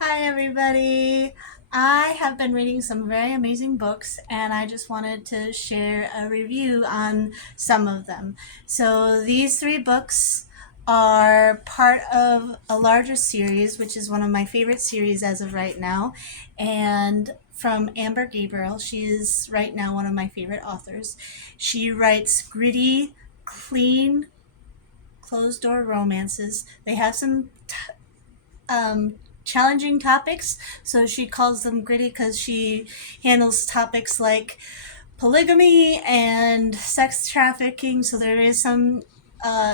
Hi, everybody. I have been reading some very amazing books, and I just wanted to share a review on some of them. So, these three books are part of a larger series, which is one of my favorite series as of right now, and from Amber Gabriel. She is right now one of my favorite authors. She writes gritty, clean, closed door romances. They have some um, challenging topics. So she calls them gritty because she handles topics like polygamy and sex trafficking. So there is some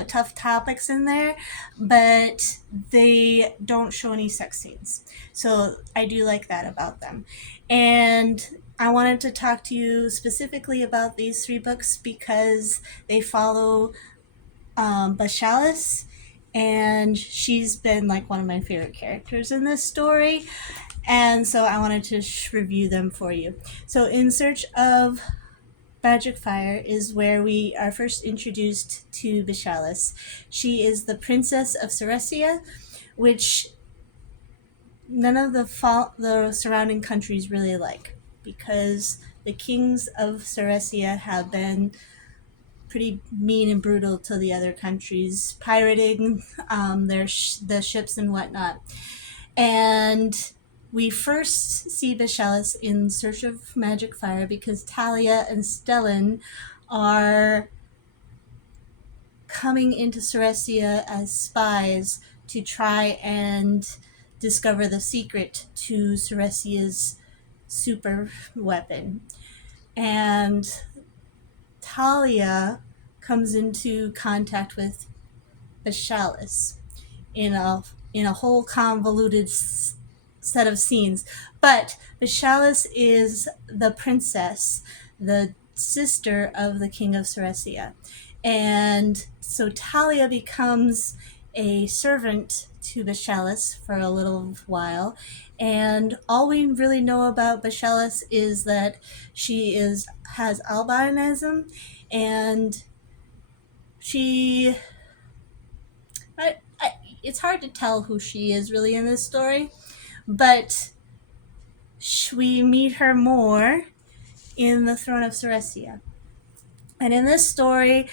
tough topics in there, but they don't show any sex scenes. So I do like that about them. And I wanted to talk to you specifically about these three books because they follow Bashalis, and she's been like one of my favorite characters in this story. And so I wanted to review them for you. So, In Search of Magic Fire is where we are first introduced to Bashalis. She is the princess of Cerecia, which none of the surrounding countries really like because the kings of Cerecia have been pretty mean and brutal to the other countries, pirating the ships and whatnot. And we first see Bashalis in Search of Magic Fire because Talia and Stellan are coming into Cerecia as spies to try and discover the secret to Cerecia's super weapon. And Talia comes into contact with Bashalis in a whole convoluted set of scenes. But Bashalis is the princess, the sister of the king of Cerecia. And so Talia becomes a servant to Bashalis for a little while. And all we really know about Bashalis is that she has albinism, and she I, I, it's hard to tell who she is really in this story, but we meet her more in the Throne of Cerecia. And in this story,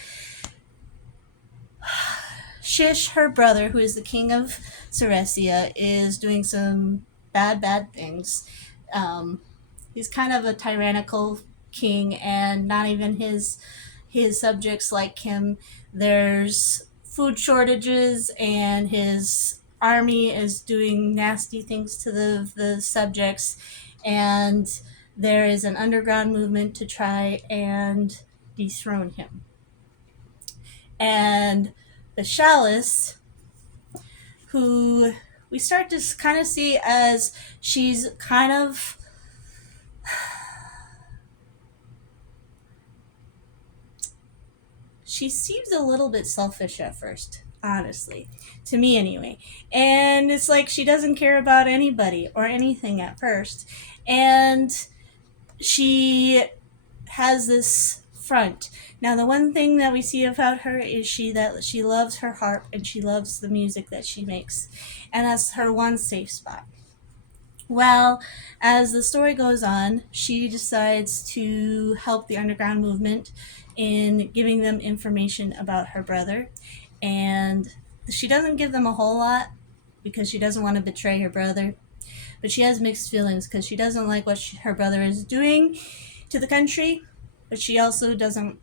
Shish, her brother, who is the king of Cerecia, is doing some bad things. Um, he's kind of a tyrannical king, and not even his subjects like him. There's food shortages, and his army is doing nasty things to the subjects, and there is an underground movement to try and dethrone him. And the Chalice, who we start to kind of see as she's kind of she seems a little bit selfish at first, honestly, to me anyway. And it's like she doesn't care about anybody or anything at first. And she has this front. Now, the one thing that we see about her is that she loves her harp and she loves the music that she makes. And that's her one safe spot. Well, as the story goes on, she decides to help the underground movement in giving them information about her brother. And she doesn't give them a whole lot because she doesn't want to betray her brother. But she has mixed feelings because she doesn't like what her brother is doing to the country, but she also doesn't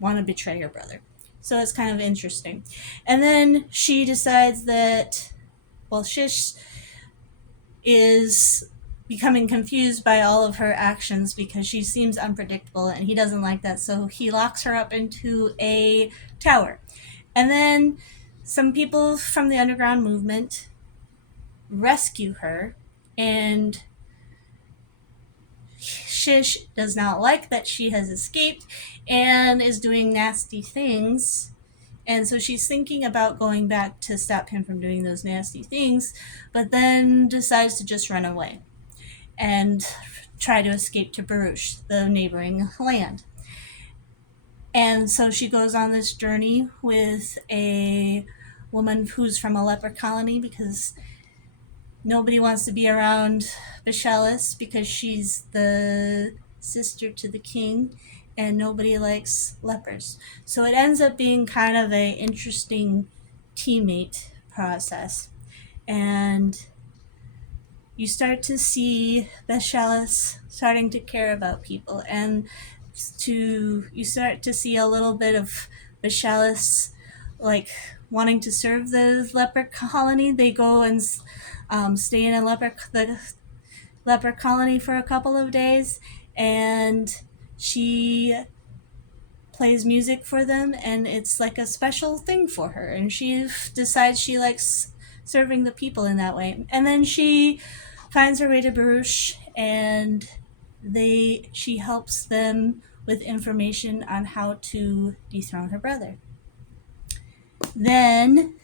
want to betray her brother. So it's kind of interesting. And then she decides that, well, Shish is becoming confused by all of her actions because she seems unpredictable and he doesn't like that, so he locks her up into a tower. And then some people from the underground movement rescue her, and Shish does not like that she has escaped and is doing nasty things. And so she's thinking about going back to stop him from doing those nasty things, but then decides to just run away and try to escape to Baruch, the neighboring land. And so she goes on this journey with a woman who's from a leper colony because Nobody wants to be around Bashalis because she's the sister to the king, and nobody likes lepers. So it ends up being kind of a interesting teammate process. And you start to see Bashalis starting to care about people, and you start to see a little bit of Bashalis like wanting to serve the leper colony. They go and stay in the leper colony for a couple of days, and she plays music for them, and it's like a special thing for her, and she decides she likes serving the people in that way. And then she finds her way to Baruch, and she helps them with information on how to dethrone her brother. Then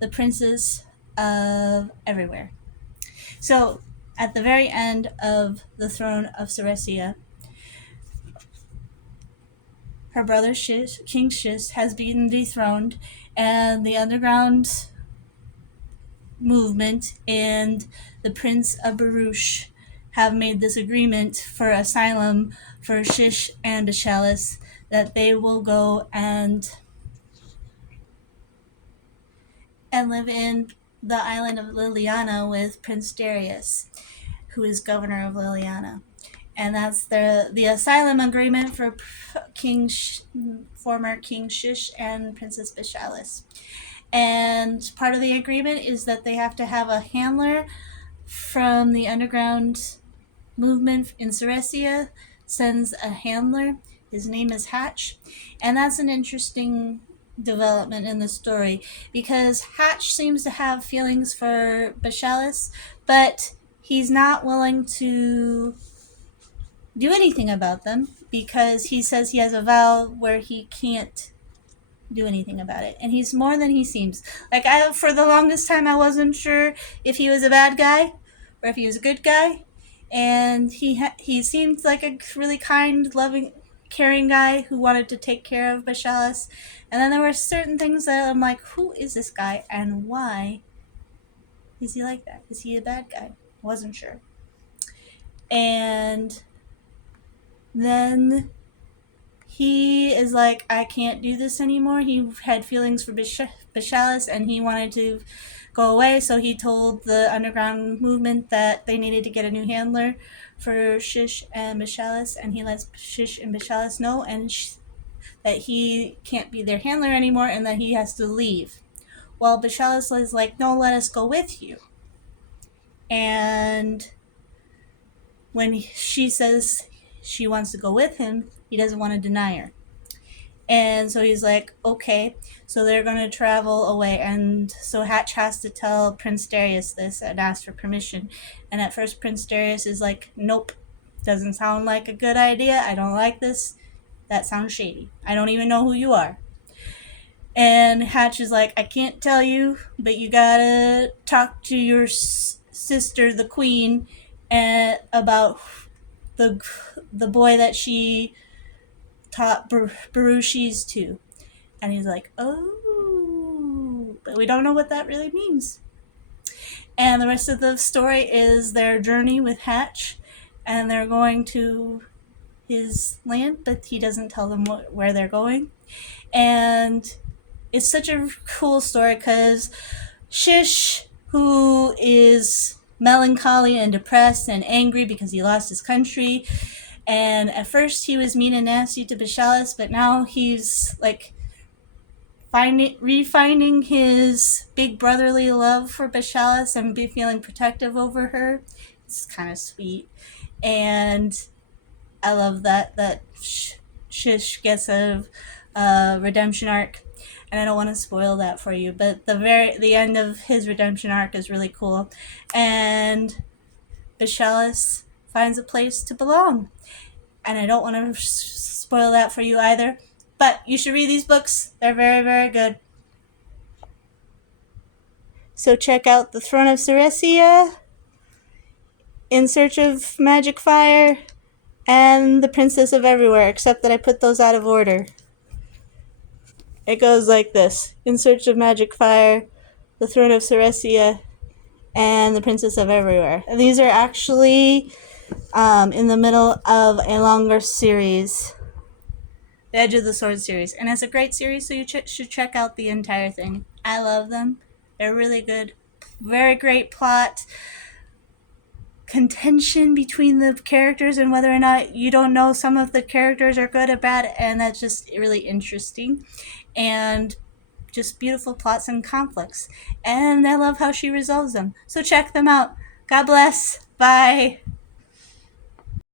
the Princess of Everywhere. So at the very end of the Throne of Cerecia, her brother King Shish has been dethroned, and the underground movement and the Prince of Baruch have made this agreement for asylum for Shish and Bashalis, that they will go and live in the island of Liliana with Prince Darius, who is governor of Liliana. And that's the asylum agreement for former King Shish and Princess Bashalis. And part of the agreement is that they have to have a handler from the underground movement in Cerecia, sends a handler. His name is Hatch. And that's an interesting development in the story, because Hatch seems to have feelings for Bashalis, but he's not willing to do anything about them, because he says he has a vow where he can't do anything about it, and he's more than he seems. Like, for the longest time, I wasn't sure if he was a bad guy or if he was a good guy, and he seemed like a really kind, loving, caring guy who wanted to take care of Bashalis. And then there were certain things that I'm like, who is this guy, and why is he like that? Is he a bad guy? Wasn't sure. And then he is like, I can't do this anymore. He had feelings for Bashalis, and he wanted to go away, so he told the underground movement that they needed to get a new handler for Shish and Bashalis, and he lets Shish and Bashalis know, and that he can't be their handler anymore, and that he has to leave. Well, Bashalis is like, no, let us go with you. And when she says she wants to go with him, he doesn't want to deny her. And so he's like, okay. So they're going to travel away. And so Hatch has to tell Prince Darius this and ask for permission. And at first Prince Darius is like, nope, doesn't sound like a good idea. I don't like this. That sounds shady. I don't even know who you are. And Hatch is like, I can't tell you, but you gotta talk to your sister, the queen, about the boy that she taught Baruchis to. And he's like, oh, but we don't know what that really means. And the rest of the story is their journey with Hatch, and they're going to his land, but he doesn't tell them where they're going. And it's such a cool story, because Shish, who is melancholy and depressed and angry because he lost his country, and at first he was mean and nasty to Bashalis, but now he's like refining his big brotherly love for Bashalis and feeling protective over her. It's kind of sweet, and I love that Shish gets a redemption arc, and I don't want to spoil that for you, but the end of his redemption arc is really cool, and Bashalis finds a place to belong, and I don't want to spoil that for you either, but you should read these books. They're very, very good. So check out The Throne of Cerecia, In Search of Magic Fire, and The Princess of Everywhere, except that I put those out of order. It goes like this: In Search of Magic Fire, The Throne of Cerecia, and The Princess of Everywhere. And these are actually in the middle of a longer series, the Edge of the Sword series, and it's a great series, so you should check out the entire thing. I love them. They're really good. Very great plot. Contention between the characters and whether or not you don't know some of the characters are good or bad, and that's just really interesting. And just beautiful plots and conflicts. And I love how she resolves them. So check them out. God bless. Bye.